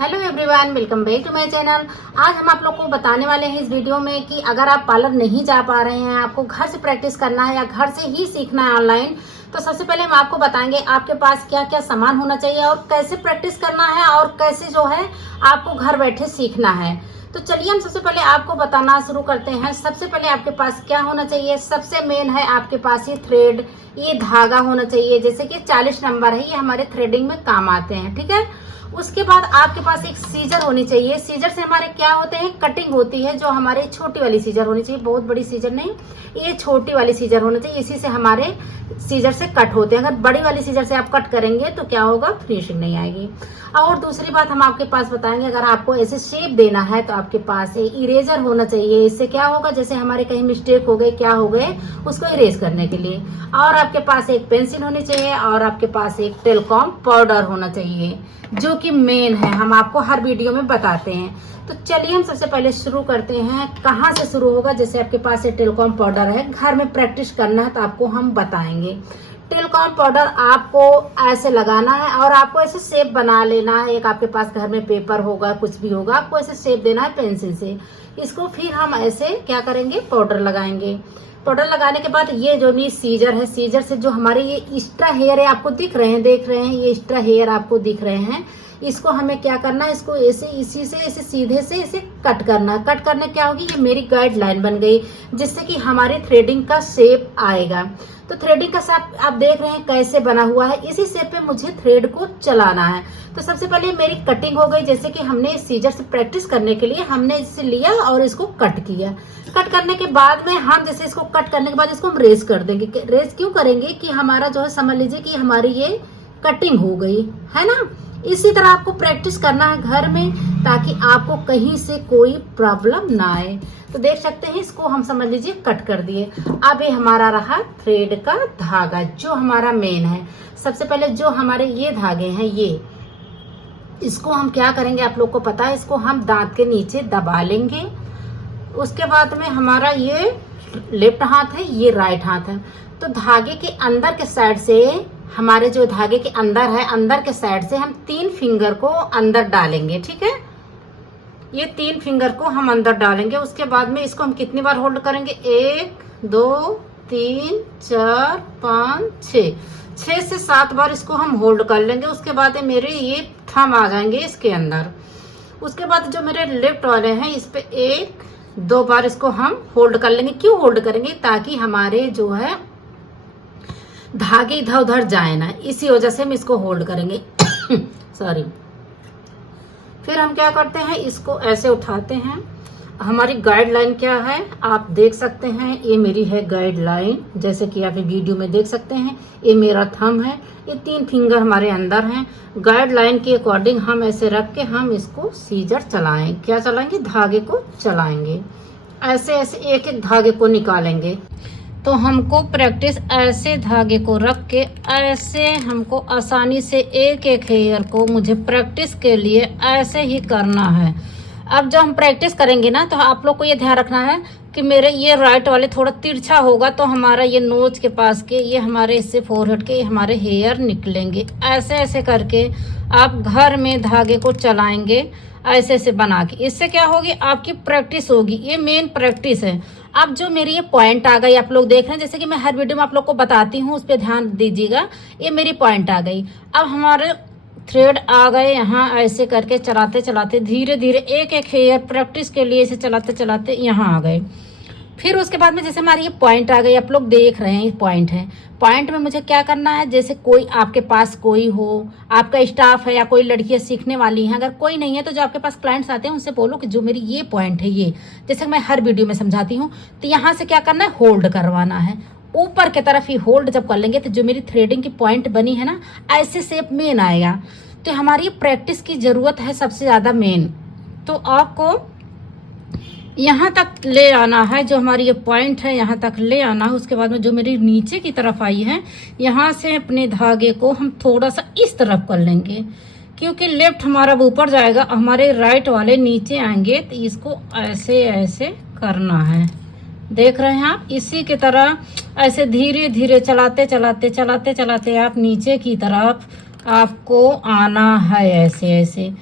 Hello everyone, welcome back to my channel. आज हम आप लोग को बताने वाले हैं इस वीडियो में कि अगर आप पार्लर नहीं जा पा रहे हैं, आपको घर से प्रैक्टिस करना है या घर से ही सीखना है ऑनलाइन, तो सबसे पहले हम आपको बताएंगे आपके पास क्या क्या सामान होना चाहिए और कैसे प्रैक्टिस करना है और कैसे जो है आपको घर बैठे सीखना है। तो चलिए हम सबसे पहले आपको बताना शुरू करते हैं। सबसे पहले आपके पास क्या होना चाहिए, सबसे मेन है आपके पास ये थ्रेड, ये धागा होना चाहिए। जैसे कि 40 नंबर है, ये हमारे थ्रेडिंग में काम आते हैं, ठीक है। उसके बाद आपके पास एक सीजर होनी चाहिए। सीजर से हमारे क्या होते हैं, कटिंग होती है। जो हमारे छोटी वाली सीजर होनी चाहिए, बहुत बड़ी सीजर नहीं, ये छोटी वाली सीजर होनी चाहिए। इसी से हमारे सीजर से कट होते हैं। अगर बड़ी वाली सीजर से आप कट करेंगे तो क्या होगा, फिनिशिंग नहीं आएगी। और दूसरी बात हम आपके पास बताएंगे, अगर आपको ऐसे शेप देना है तो आपके पास इरेजर होना चाहिए। इससे क्या होगा, जैसे हमारे कहीं मिस्टेक हो गए, क्या हो गए, उसको इरेज करने के लिए। और आपके पास एक पेंसिल होनी चाहिए और आपके पास एक टेलीकॉम पाउडर होना चाहिए, जो कि मेन है, हम आपको हर वीडियो में बताते हैं। तो चलिए हम सबसे पहले शुरू करते हैं। कहाँ से शुरू होगा, जैसे आपके पास ये टेलीकॉम पाउडर है, घर में प्रैक्टिस करना है तो आपको हम बताएंगे। टेलीकॉम पाउडर आपको ऐसे लगाना है और आपको ऐसे शेप बना लेना है। एक आपके पास घर में पेपर होगा, कुछ भी होगा, आपको ऐसे शेप देना है पेंसिल से। इसको फिर हम ऐसे क्या करेंगे, पाउडर लगाएंगे। पाउडर लगाने के बाद ये जो भी सीजर है, सीजर से जो हमारे ये एक्स्ट्रा हेयर है, आपको दिख रहे हैं, देख रहे हैं, ये एक्स्ट्रा हेयर आपको दिख रहे हैं, इसको हमें क्या करना है, इसको ऐसे इसी से ऐसे सीधे से ऐसे कट करना है। कट करने क्या होगी, ये मेरी गाइडलाइन बन गई, जिससे कि हमारे थ्रेडिंग का शेप आएगा। तो थ्रेडिंग का शेप आप देख रहे हैं कैसे बना हुआ है, इसी शेप पे मुझे थ्रेड को चलाना है। तो सबसे पहले मेरी कटिंग हो गई, जैसे कि हमने सीजर से प्रैक्टिस करने के लिए हमने इसे लिया और इसको कट किया। कट करने के बाद में हम जैसे इसको कट करने के बाद इसको हम रेस कर देंगे। रेस क्यों करेंगे कि हमारा जो है, समझ लीजिए कि हमारी ये कटिंग हो गई है ना। इसी तरह आपको प्रैक्टिस करना है घर में, ताकि आपको कहीं से कोई प्रॉब्लम ना आए। तो देख सकते हैं, इसको हम समझ लीजिए कट कर दिए। अब ये हमारा रहा थ्रेड का धागा, जो हमारा मेन है। सबसे पहले जो हमारे ये धागे हैं, ये इसको हम क्या करेंगे, आप लोग को पता है, इसको हम दांत के नीचे दबा लेंगे। उसके बाद में हमारा ये लेफ्ट हाथ है, ये राइट हाथ है। तो धागे के अंदर के साइड से, हमारे जो धागे के अंदर है, अंदर के साइड से हम 3 फिंगर को अंदर डालेंगे, ठीक है। ये 3 फिंगर को हम अंदर डालेंगे। उसके बाद में इसको हम कितनी बार होल्ड करेंगे, 1 2 3 4 5 6 6 से 7 बार इसको हम होल्ड कर लेंगे। उसके बाद मेरे ये थंब आ जाएंगे इसके अंदर। उसके बाद जो मेरे लेफ्ट वाले हैं, इस पे 1 2 बार इसको हम होल्ड कर लेंगे। क्यों होल्ड करेंगे, ताकि हमारे जो है धागे इधर उधर जाए ना, इसी वजह से हम इसको होल्ड करेंगे। सॉरी। फिर हम क्या करते हैं, इसको ऐसे उठाते हैं। हमारी गाइडलाइन क्या है आप देख सकते हैं, ये मेरी है गाइडलाइन, जैसे कि आप वीडियो में देख सकते हैं। ये मेरा थंब है, ये 3 फिंगर हमारे अंदर हैं। गाइडलाइन के अकॉर्डिंग हम ऐसे रख के हम इसको सीजर चलाएं, क्या चलाएंगे, धागे को चलाएंगे। ऐसे ऐसे एक एक धागे को निकालेंगे। तो हमको प्रैक्टिस ऐसे धागे को रख के ऐसे हमको आसानी से एक एक हेयर को मुझे प्रैक्टिस के लिए ऐसे ही करना है। अब जब हम प्रैक्टिस करेंगे ना, तो आप लोग को ये ध्यान रखना है कि मेरे ये राइट वाले थोड़ा तिरछा होगा, तो हमारा ये नोज के पास के, ये हमारे इससे फोरहेड के हमारे हेयर निकलेंगे। ऐसे ऐसे करके आप घर में धागे को चलाएंगे, ऐसे ऐसे बना के। इससे क्या होगी, आपकी प्रैक्टिस होगी। ये मेन प्रैक्टिस है। अब जो मेरी ये पॉइंट आ गई, आप लोग देख रहे हैं, जैसे कि मैं हर वीडियो में आप लोग को बताती हूँ, उस पर ध्यान दीजिएगा। ये मेरी पॉइंट आ गई। अब हमारे थ्रेड आ गए यहाँ, ऐसे करके चलाते चलाते धीरे धीरे एक एक हेयर प्रैक्टिस के लिए ऐसे चलाते चलाते यहाँ आ गए। फिर उसके बाद में जैसे हमारी ये पॉइंट आ गई, आप लोग देख रहे हैं, ये पॉइंट है। पॉइंट में मुझे क्या करना है, जैसे कोई आपके पास कोई हो, आपका स्टाफ है या कोई लड़कियां सीखने वाली हैं, अगर कोई नहीं है तो जो आपके पास क्लाइंट्स आते हैं उनसे बोलो कि जो मेरी ये पॉइंट है, ये जैसे मैं हर वीडियो में समझाती हूँ, तो यहाँ से क्या करना है, होल्ड करवाना है। ऊपर की तरफ ही होल्ड जब कर लेंगे तो जो मेरी थ्रेडिंग की पॉइंट बनी है ना, ऐसे शेप मेन आएगा। तो हमारी प्रैक्टिस की जरूरत है सबसे ज्यादा मेन। तो आपको यहाँ तक ले आना है, जो हमारी ये पॉइंट है यहाँ तक ले आना है। उसके बाद में जो मेरी नीचे की तरफ आई है, यहाँ से अपने धागे को हम थोड़ा सा इस तरफ कर लेंगे, क्योंकि लेफ्ट हमारा ऊपर जाएगा, हमारे राइट वाले नीचे आएंगे। तो इसको ऐसे ऐसे करना है, देख रहे हैं आप। इसी की तरह ऐसे धीरे धीरे चलाते चलाते चलाते चलाते आप नीचे की तरफ आपको आना है, ऐसे ऐसे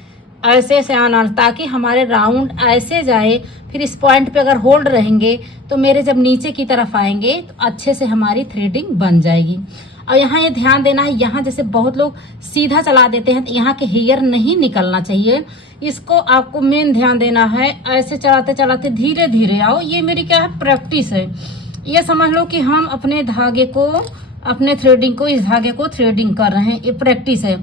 ऐसे से आना, ताकि हमारे राउंड ऐसे जाए। फिर इस पॉइंट पे अगर होल्ड रहेंगे तो मेरे जब नीचे की तरफ आएंगे तो अच्छे से हमारी थ्रेडिंग बन जाएगी। और यहाँ ये ध्यान देना है, यहाँ जैसे बहुत लोग सीधा चला देते हैं तो यहाँ के हेयर नहीं निकलना चाहिए। इसको आपको मेन ध्यान देना है। ऐसे चलाते चलाते धीरे धीरे आओ। ये मेरी क्या है, प्रैक्टिस है। ये समझ लो कि हम अपने धागे को, अपने थ्रेडिंग को, इस धागे को थ्रेडिंग कर रहे हैं, ये प्रैक्टिस है।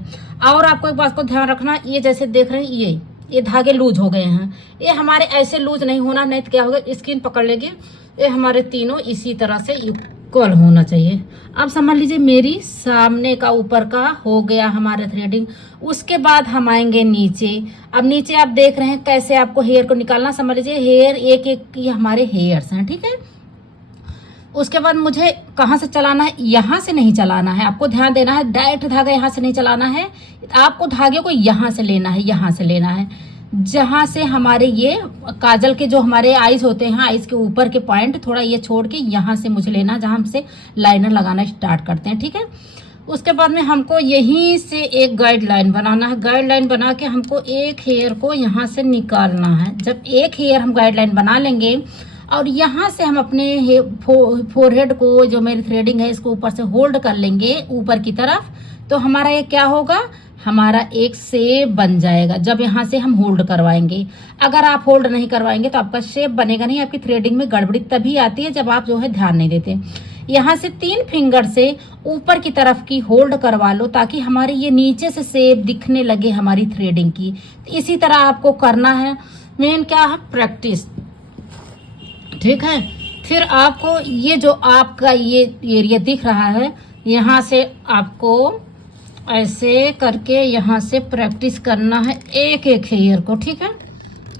और आपको एक बात को ध्यान रखना, ये जैसे देख रहे हैं ये धागे लूज हो गए हैं, ये हमारे ऐसे लूज नहीं होना, नहीं तो क्या होगा, स्किन पकड़ लेगी। ये हमारे तीनों इसी तरह से इक्वल होना चाहिए। अब समझ लीजिए मेरी सामने का ऊपर का हो गया हमारा थ्रेडिंग। उसके बाद हम आएंगे नीचे। अब नीचे आप देख रहे हैं कैसे आपको हेयर को निकालना। समझ लीजिए हेयर एक एक की हमारे हेयर्स हैं, ठीक है। उसके बाद मुझे कहाँ से चलाना है, यहाँ से नहीं चलाना है, आपको ध्यान देना है। डायरेक्ट धागा यहाँ से नहीं चलाना है, आपको धागे को यहाँ से लेना है, यहाँ से लेना है, जहाँ से हमारे ये काजल के जो हमारे आईज होते हैं, आईज के ऊपर के पॉइंट थोड़ा ये छोड़ के यहाँ से मुझे लेना, जहाँ हमसे लाइनर लगाना स्टार्ट करते हैं, ठीक है। उसके बाद में हमको यहीं से एक गाइडलाइन बनाना है। गाइडलाइन बना के हमको एक हेयर को यहाँ से निकालना है। जब एक हेयर हम गाइडलाइन बना लेंगे और यहाँ से हम अपने फोरहेड को, जो मेरी थ्रेडिंग है, इसको ऊपर से होल्ड कर लेंगे ऊपर की तरफ, तो हमारा ये क्या होगा, हमारा एक शेप बन जाएगा। जब यहाँ से हम होल्ड करवाएंगे, अगर आप होल्ड नहीं करवाएंगे तो आपका शेप बनेगा नहीं। आपकी थ्रेडिंग में गड़बड़ी तभी आती है जब आप जो है ध्यान नहीं देते। यहाँ से 3 फिंगर से ऊपर की तरफ की होल्ड करवा लो, ताकि हमारी ये नीचे से शेप दिखने लगे हमारी थ्रेडिंग की। तो इसी तरह आपको करना है। मेन क्या है, प्रैक्टिस, ठीक है। फिर आपको ये जो आपका ये एरिया दिख रहा है, यहाँ से आपको ऐसे करके यहाँ से प्रैक्टिस करना है एक एक हेयर को, ठीक है।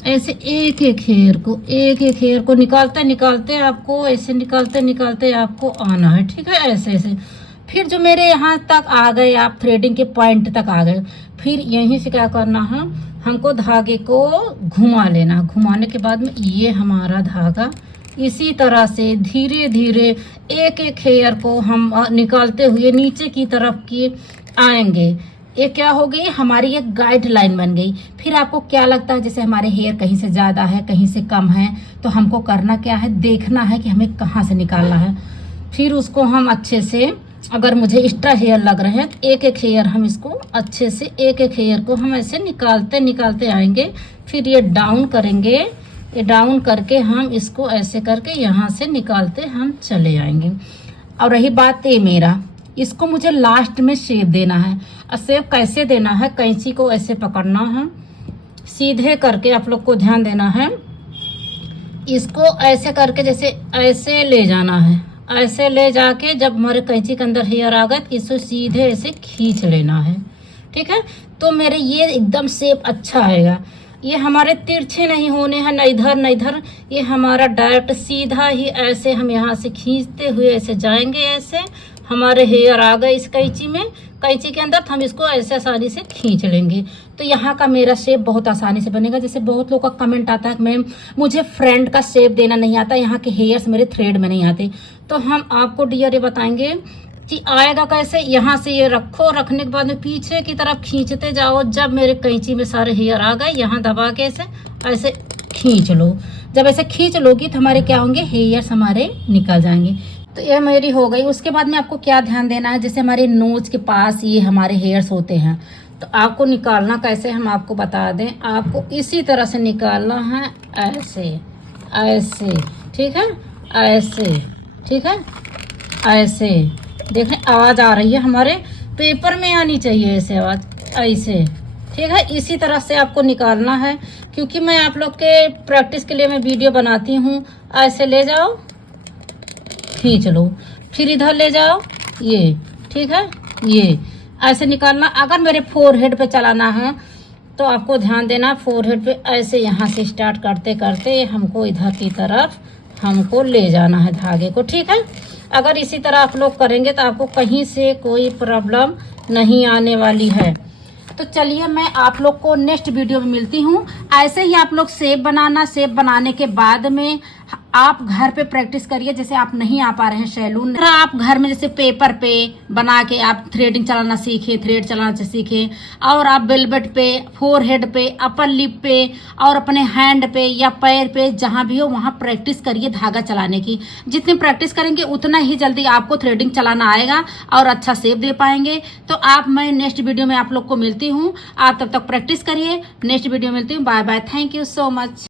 ऐसे एक एक हेयर को निकालते निकालते आपको, ऐसे निकालते निकालते आपको आना है, ठीक है, ऐसे ऐसे। फिर जो मेरे यहाँ तक आ गए, आप थ्रेडिंग के पॉइंट तक आ गए, फिर यहीं से क्या करना है, हमको धागे को घुमा लेना। घुमाने के बाद में ये हमारा धागा इसी तरह से धीरे धीरे एक एक हेयर को हम निकालते हुए नीचे की तरफ की आएंगे। ये क्या हो गई, हमारी एक गाइडलाइन बन गई। फिर आपको क्या लगता है, जैसे हमारे हेयर कहीं से ज़्यादा है, कहीं से कम है, तो हमको करना क्या है, देखना है कि हमें कहाँ से निकालना है। फिर उसको हम अच्छे से, अगर मुझे एक्स्ट्रा हेयर लग रहे हैं तो एक एक हेयर हम इसको अच्छे से, एक एक हेयर को हम ऐसे निकालते निकालते आएंगे। फिर ये डाउन करेंगे, ये डाउन करके हम इसको ऐसे करके यहाँ से निकालते हम चले आएंगे। और रही बात ये मेरा, इसको मुझे लास्ट में शेप देना है। और शेप कैसे देना है, कैंची को ऐसे पकड़ना है, सीधे करके आप लोग को ध्यान देना है। इसको ऐसे करके जैसे ऐसे ले जाना है, ऐसे ले जाके जब हमारे कैंची के अंदर हेयर आ गए तो इसको सीधे ऐसे खींच लेना है, ठीक है। तो मेरे ये एकदम शेप अच्छा आएगा। ये हमारे तिरछे नहीं होने हैं, न इधर न इधर, ये हमारा डायरेक्ट सीधा ही ऐसे हम यहाँ से खींचते हुए ऐसे जाएंगे। ऐसे हमारे हेयर आ गए इस कैंची में, कैंची के अंदर, तो हम इसको ऐसे आसानी से खींच लेंगे। तो यहाँ का मेरा शेप बहुत आसानी से बनेगा। जैसे बहुत लोगों का कमेंट आता है, मैम मुझे फ्रंट का शेप देना नहीं आता, यहाँ के हेयर्स मेरे थ्रेड में नहीं आते। तो हम आपको डियर ये बताएंगे कि आएगा कैसे। यहाँ से ये रखो, रखने के बाद में पीछे की तरफ खींचते जाओ। जब मेरे कैंची में सारे हेयर आ गए, यहाँ दबा के ऐसे खींच लो। जब ऐसे खींच लोगी तो हमारे क्या होंगे, हेयर्स हमारे निकल जाएंगे। तो ये मेरी हो गई। उसके बाद में आपको क्या ध्यान देना है, जैसे हमारे नोज के पास ये हमारे हेयर्स होते हैं, तो आपको निकालना कैसे हम आपको बता दें। आपको इसी तरह से निकालना है, ऐसे ऐसे, ठीक है, ऐसे, ठीक है, ऐसे। देखें आवाज़ आ रही है, हमारे पेपर में आनी चाहिए ऐसे आवाज़, ऐसे, ठीक है। इसी तरह से आपको निकालना है, क्योंकि मैं आप लोग के प्रैक्टिस के लिए मैं वीडियो बनाती हूँ। ऐसे ले जाओ, खींच लो, फिर इधर ले जाओ, ये, ठीक है, ये ऐसे निकालना। अगर मेरे फोरहेड पे चलाना है तो आपको ध्यान देना, फोरहेड पे ऐसे यहाँ से स्टार्ट करते करते हमको इधर की तरफ हमको ले जाना है धागे को, ठीक है। अगर इसी तरह आप लोग करेंगे तो आपको कहीं से कोई प्रॉब्लम नहीं आने वाली है। तो चलिए मैं आप लोग को नेक्स्ट वीडियो में मिलती हूँ। ऐसे ही आप लोग शेप बनाना, शेप बनाने के बाद में आप घर पे प्रैक्टिस करिए। जैसे आप नहीं आ पा रहे हैं सैलून, आप घर में जैसे पेपर पे बना के आप थ्रेडिंग चलाना सीखे, थ्रेड चलाना सीखे, और आप वेलवेट पे, फोरहेड पे, अपर लिप पे और अपने हैंड पे या पैर पे जहां भी हो वहां प्रैक्टिस करिए धागा चलाने की। जितनी प्रैक्टिस करेंगे उतना ही जल्दी आपको थ्रेडिंग चलाना आएगा और अच्छा शेप दे पाएंगे। तो मैं नेक्स्ट वीडियो में आप लोग को मिलती हूँ। आप तब तक प्रैक्टिस करिए। नेक्स्ट वीडियो मिलती हूँ। Bye bye. Thank you so much.